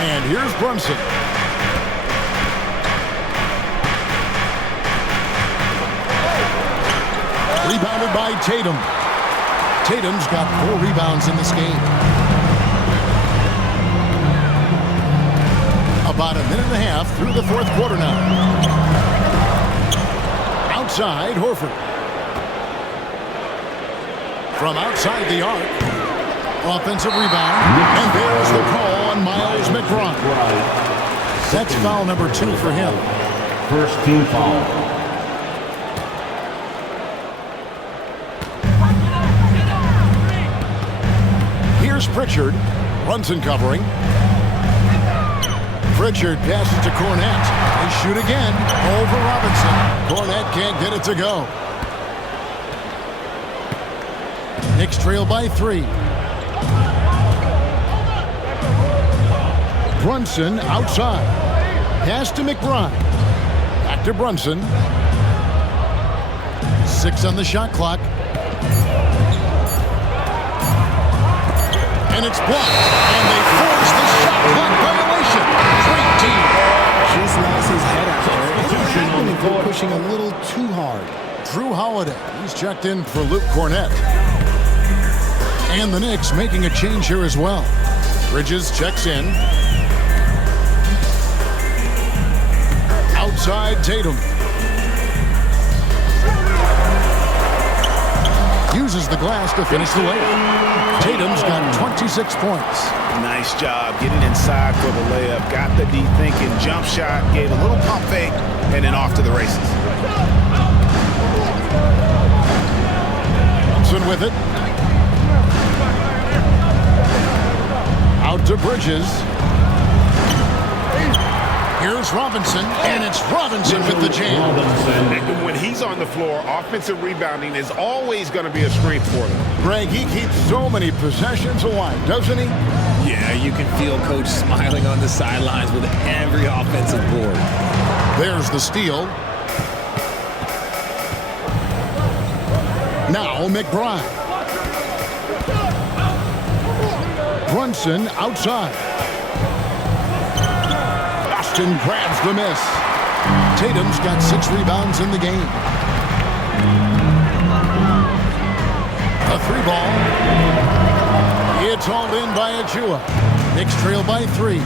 And here's Brunson. Rebounded by Tatum. Tatum's got 4 rebounds in this game. About a minute and a half through the fourth quarter now. Outside, Horford. From outside the arc. Offensive rebound. And there's the call on Miles McBride. That's foul number 2 for him. First team foul. Here's Pritchard. Brunson covering. Pritchard passes to Cornette. They shoot again over Robinson. Cornette can't get it to go. Knicks trail by 3. Brunson outside. Pass to McBride. Back to Brunson. 6 on the shot clock. And it's blocked. And they force the shot clock violation. Great team. Just lost his head out there. They're pushing a little too hard. Drew Holiday. He's checked in for Luke Cornette. And the Knicks making a change here as well. Bridges checks in. Outside Tatum. Uses the glass to finish the layup. Tatum's got 26 points. Nice job getting inside for the layup. Got the deep thinking jump shot, gave a little pump fake, and then off to the races. Thompson with it. Out to Bridges. Here's Robinson, and it's Robinson with the jam. And when he's on the floor, offensive rebounding is always going to be a strength for them. Greg, he keeps so many possessions alive, doesn't he? Yeah, you can feel Coach smiling on the sidelines with every offensive board. There's the steal. Now McBride. Brunson outside. Boston grabs the miss. Tatum's got 6 rebounds in the game. A 3-ball. It's hauled in by Achua. Knicks trail by 3.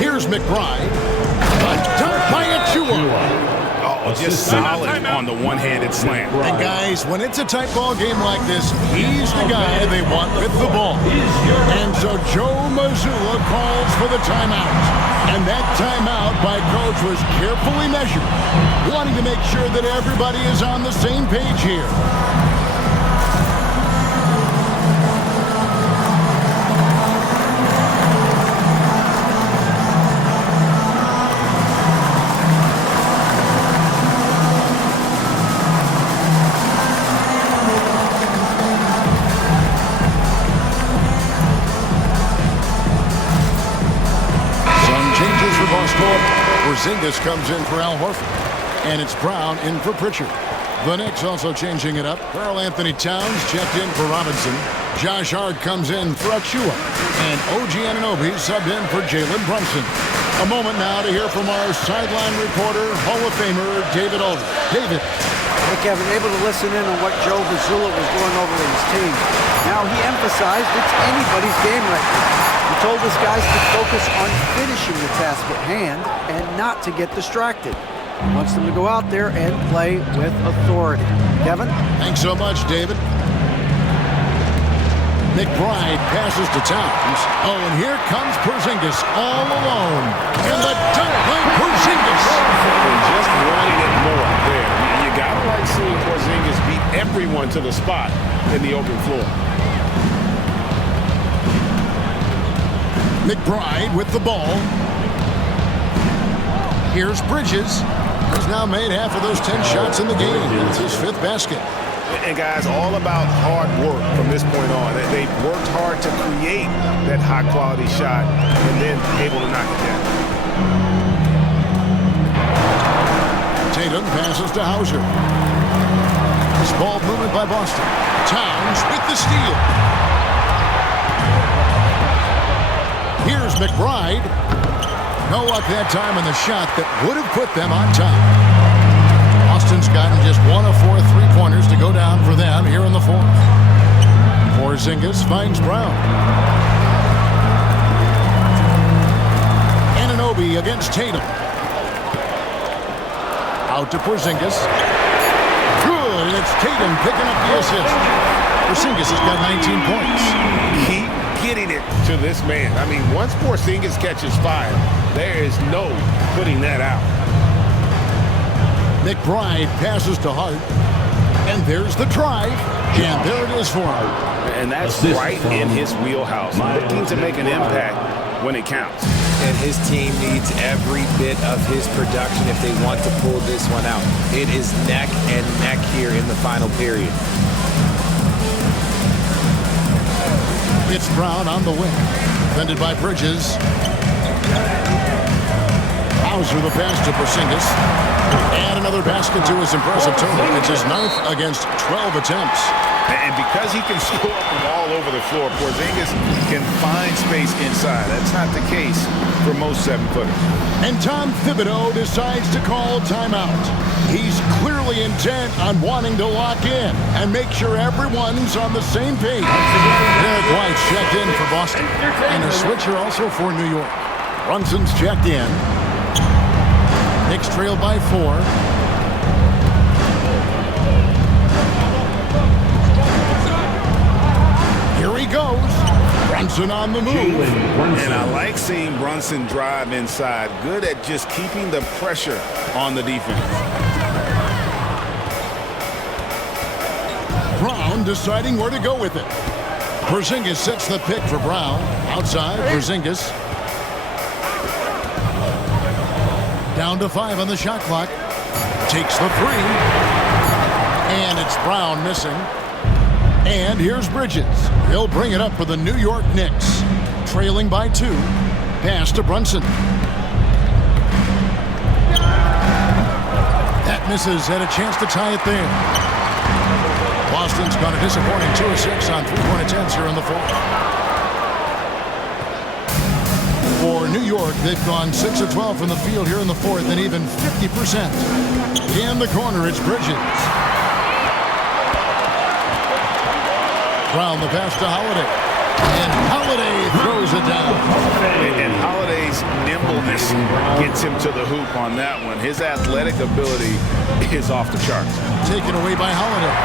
Here's McBride. A dunk by Achua. Oh, just solid on the one-handed slam. And guys, when it's a tight ball game like this, he's the guy they want with the ball. And so Joe Mazzulla calls for the timeout. And that timeout by Coach was carefully measured, wanting to make sure that everybody is on the same page here. Porzingis comes in for Al Horford. And it's Brown in for Pritchard. The Knicks also changing it up. Karl Anthony Towns checked in for Robinson. Josh Hart comes in for Achua. And OG Anunoby subbed in for Jalen Brunson. A moment now to hear from our sideline reporter, Hall of Famer David Aldridge. David. Hey, Kevin, able to listen in on what Joe Mazzulla was going over with his team. Now, he emphasized it's anybody's game right now. He told his guys to focus on finishing the task at hand and not to get distracted. He wants them to go out there and play with authority. Kevin? Thanks so much, David. McBride passes to Towns. Oh, and here comes Porzingis all alone. And the dunk by Porzingis. Just wanting it more there. You gotta like seeing Porzingis beat everyone to the spot in the open floor. McBride with the ball. Here's Bridges. He's now made half of those 10 shots in the game. It's his 5th basket. And guys, all about hard work from this point on. They've worked hard to create that high-quality shot and then able to knock it down. Tatum passes to Hauser. This ball movement by Boston. Towns with the steal. Here's McBride. No luck that time on the shot that would have put them on top. Boston's gotten just 1 of 4 3-pointers to go down for them here in the 4th. Porzingis finds Brown. Anunoby against Tatum. Out to Porzingis. Good, and it's Tatum picking up the assist. Porzingis has got 19 points. Keep getting it to this man. I mean, once Porzingis catches fire, there is no putting that out. McBride passes to Hart. And there's the drive. And there it is for him. And that's right in his wheelhouse. Looking to make an impact when it counts. And his team needs every bit of his production if they want to pull this one out. It is neck and neck here in the final period. It's Brown on the wing. Defended by Bridges. Hauser the pass to Porzingis. And another basket to his impressive total. It's his 9th against 12 attempts. And because he can score from all over the floor, Porzingis can find space inside. That's not the case for most 7-footers. And Tom Thibodeau decides to call timeout. He's clearly intent on wanting to lock in and make sure everyone's on the same page. Derek White's checked in for Boston. And a switcher also for New York. Brunson's checked in. Knicks trail by 4. Here he goes. Brunson on the move. And I like seeing Brunson drive inside. Good at just keeping the pressure on the defense. Brown deciding where to go with it. Porzingis sets the pick for Brown. Outside, Porzingis. Down to 5 on the shot clock. Takes the 3. And it's Brown missing. And here's Bridges. He'll bring it up for the New York Knicks. Trailing by 2. Pass to Brunson. That misses. Had a chance to tie it there. Boston's got a disappointing 2 of 6 on 3-point attempts here in the 4th. For New York, they've gone 6 of 12 from the field here in the 4th and even 50%. In the corner, it's Bridges. Brown the pass to Holiday. And Holiday throws it down. And Holiday's nimbleness gets him to the hoop on that one. His athletic ability is off the charts. Taken away by Holiday.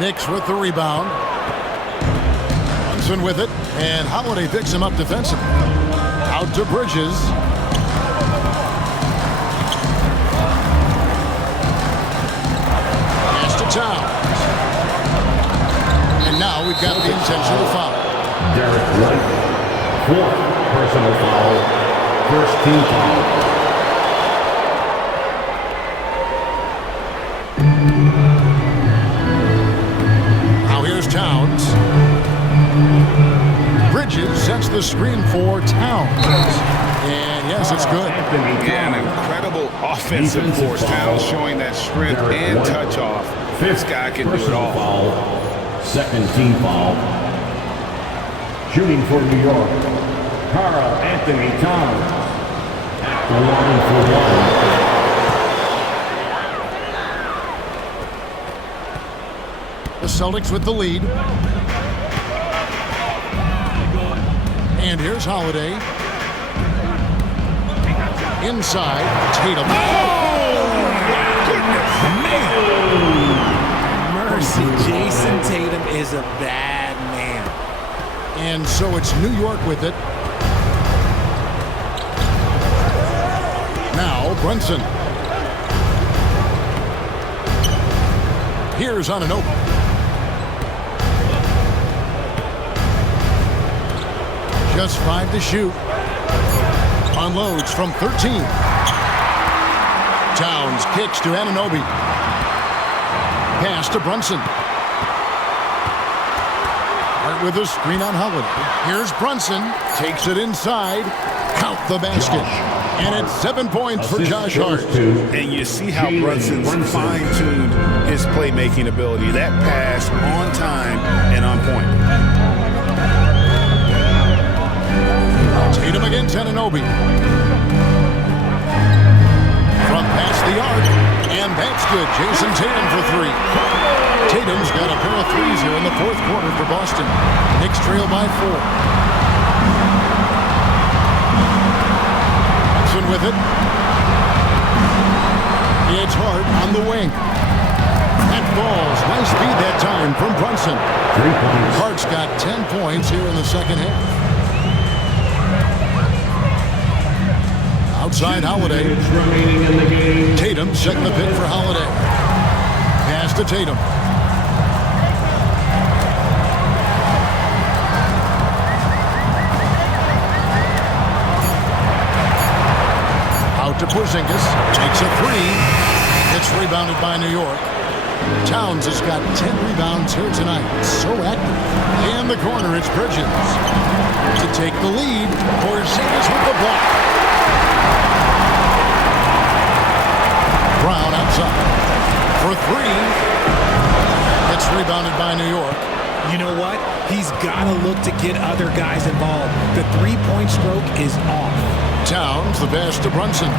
Knicks with the rebound. Brunson with it. And Holiday picks him up defensively. Out to Bridges. Towns. And now we've got the intentional foul. Derek White, 4th personal foul, 1st team foul. Now here's Towns. Bridges sets the screen for Towns. And yes, it's good. Yeah, an incredible offensive force. Towns showing that strength and touch off. This guy can do it all. Foul, 2nd team foul. Shooting for New York, Karl Anthony Towns. At the line for 1. The Celtics with the lead. And here's Holiday. Inside, Tatum. Oh, goodness, man. Mercy, Jason Tatum is a bad man. And so it's New York with it. Now Brunson. Here's Anunoby. Just 5 to shoot. Unloads from 13. Towns kicks to Anunoby. Pass to Brunson. Hart with a screen on Holiday. Here's Brunson. Takes it inside. Count the basket. And it's 7 points for Josh Hart. And you see how Brunson's fine-tuned his playmaking ability. That pass on time and on point. Tatum against Anunoby. From past the arc. And that's good. Jason Tatum for 3. Tatum's got a pair of threes here in the 4th quarter for Boston. Knicks trail by 4. Brunson with it. It's Hart on the wing. That falls. Nice feed that time from Brunson. 3 points. Hart's got 10 points here in the second half. Out outside Holiday. Minutes remaining in the game. Tatum setting the pick for Holiday. Pass to Tatum. Out to Porzingis. Takes a three. It's rebounded by New York. Towns has got 10 rebounds here tonight. So active. In the corner, it's Bridges. To take the lead, Porzingis with the block. Brown outside. For three. It's rebounded by New York. You know what? He's got to look to get other guys involved. The three-point stroke is off. Towns, the pass to Brunson.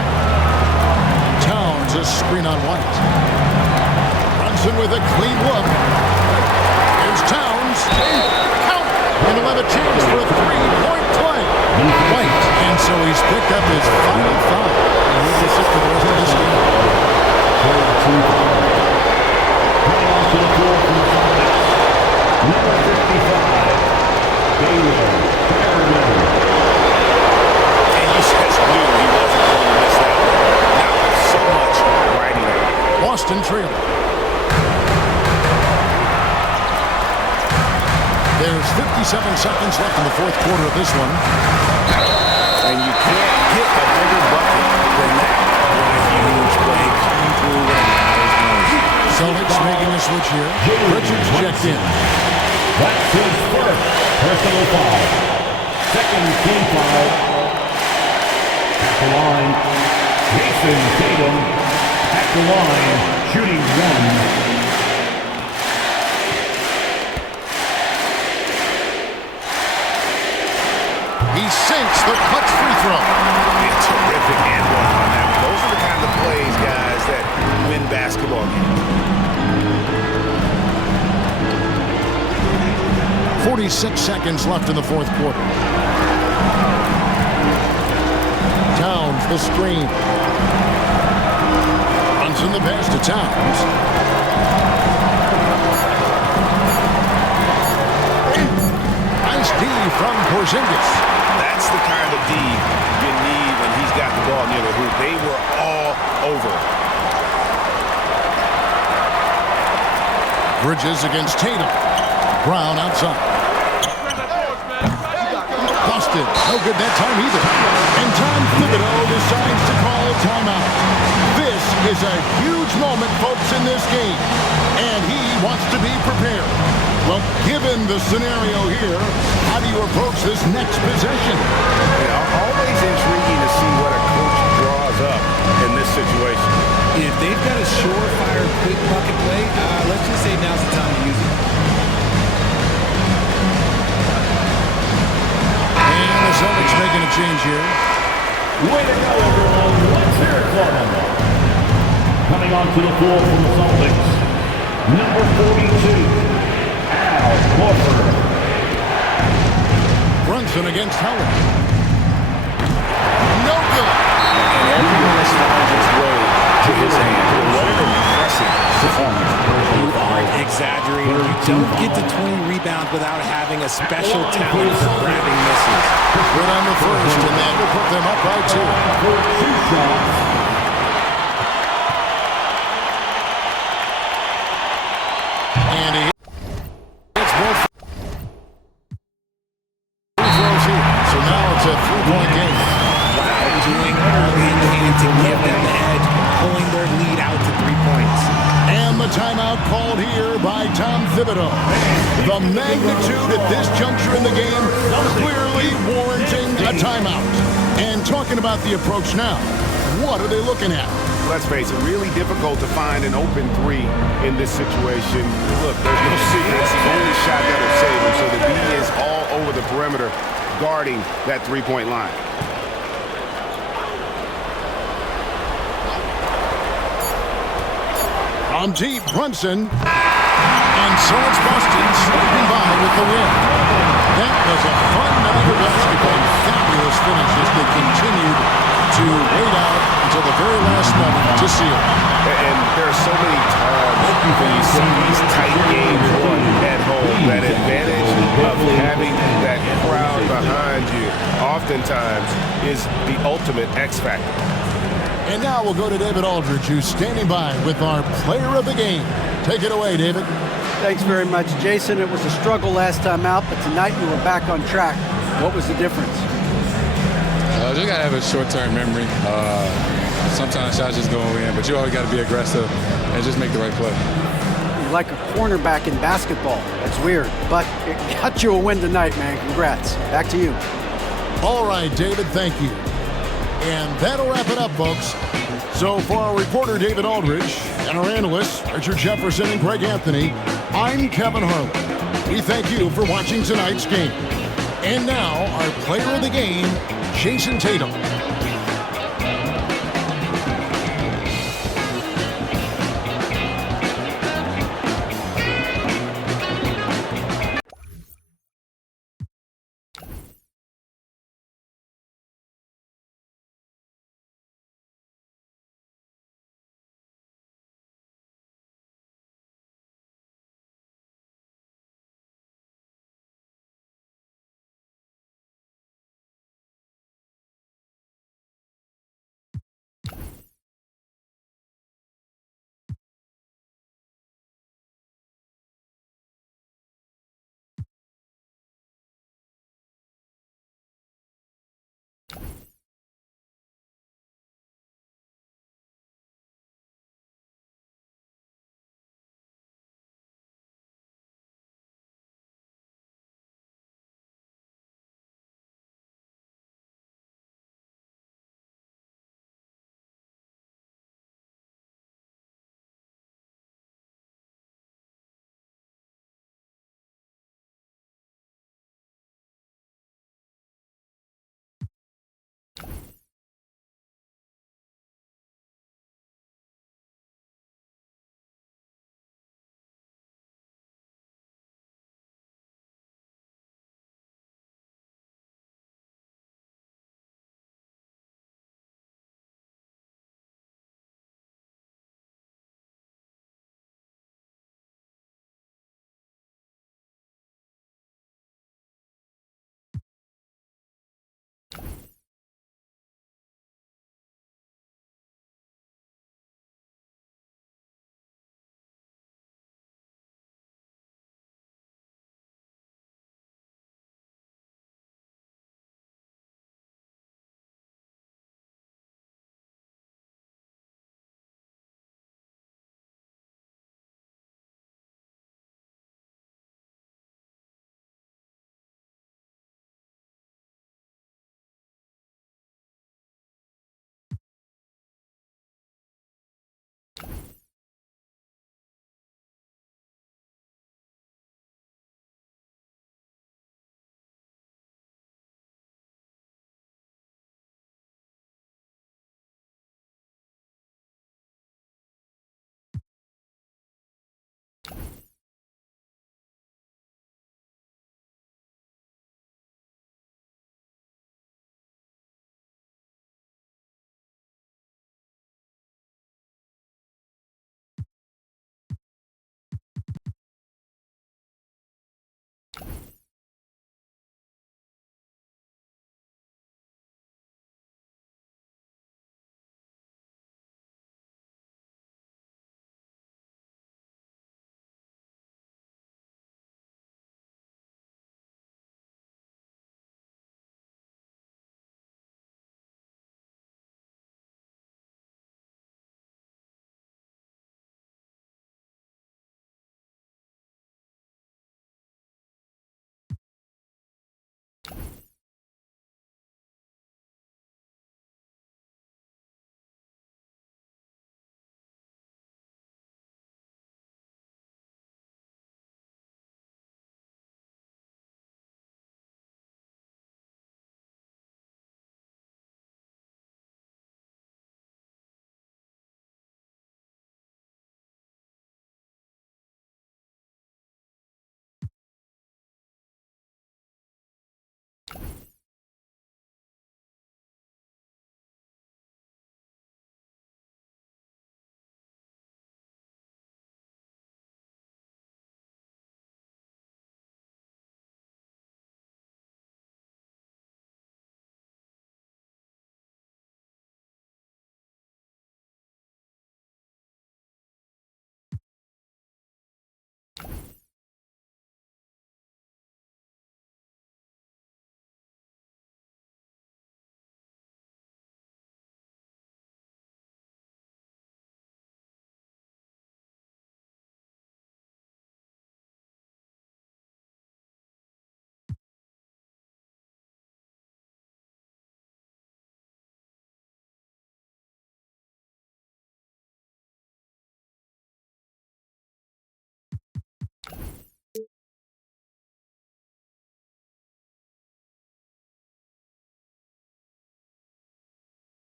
Towns, a screen on White. Brunson with a clean look. Here's Towns. Count! And he'll have a chance for a three-point play. White. And so he's picked up his final foul. And he will sit for the rest of this game. To the floor from the Celtics. Number 55, Baylor. And you just knew he wasn't going to miss that one. Not with so much riding it. Boston trailing. There's 57 seconds left in the fourth quarter of this one. And you can't hit a bigger bucket than that. What a huge play coming through when it matters most. Celtics making a switch here. Richards checked in. That's his first personal foul. Second team foul. At the line, Jason Tatum. At the line, shooting one. He sinks the clutch free throw. A terrific and one on that. Those are the kind of plays, guys, that win basketball games. 46 seconds left in the fourth quarter. Towns, the screen. Runs in the pass to Towns. Nice D from Porzingis. That's the kind of D you need when he's got the ball near the hoop. They were all over. Bridges against Tatum. Brown outside. Busted. No good that time either. And Tom Thibodeau decides to call a timeout. This is a huge moment, folks, in this game. And he wants to be prepared. Well, given the scenario here, how do you approach this next possession? Always intriguing to see what a coach draws up in this situation. If they've got a surefire quick bucket play, let's just say now's the time to use it. And the Celtics making a change here. Way to go, everyone. Let's hear it for them. Coming onto the floor from the Celtics, number 42, Al Horford. Brunson against Howard. No good. And everyone has found his way to his hand. What an impressive performance. You aren't exaggerating. You don't get to 20 rebounds without having a special talent for grabbing misses. Good on the first, and that will put them up by two. And he hits both free throws here. So now it's a three-point game. Wow, doing all they can to give them the edge, pulling their lead out to 3 points. And the timeout called here by Tom Thibodeau. The magnitude at this juncture in the game clearly warranting a timeout. And talking about the approach now, what are they looking at? Let's face it, really difficult to find an open three in this situation. Look, there's no secret. It's the only shot that will save him. So the B is all over the perimeter guarding that three-point line. On deep, Brunson. And so it's Boston swiping by with the win. That was a fun night of basketball. Fabulous finish as they continued to wait out until the very last moment to seal it. And there are so many times when you see these tight games won at home, that advantage of having that crowd behind you oftentimes is the ultimate X factor. And now we'll go to David Aldridge, who's standing by with our player of the game. Take it away, David. Thanks very much, Jason. It was a struggle last time out, but tonight you were back on track. What was the difference? You got to have a short-term memory. Sometimes shots just go in, but you always got to be aggressive and just make the right play. You're like a cornerback in basketball. That's weird, but it got you a win tonight, man. Congrats. Back to you. All right, David, thank you. And that'll wrap it up, folks. So for our reporter, David Aldridge, and our analysts, Richard Jefferson and Greg Anthony, I'm Kevin Harlan. We thank you for watching tonight's game. And now, our player of the game, Jason Tatum.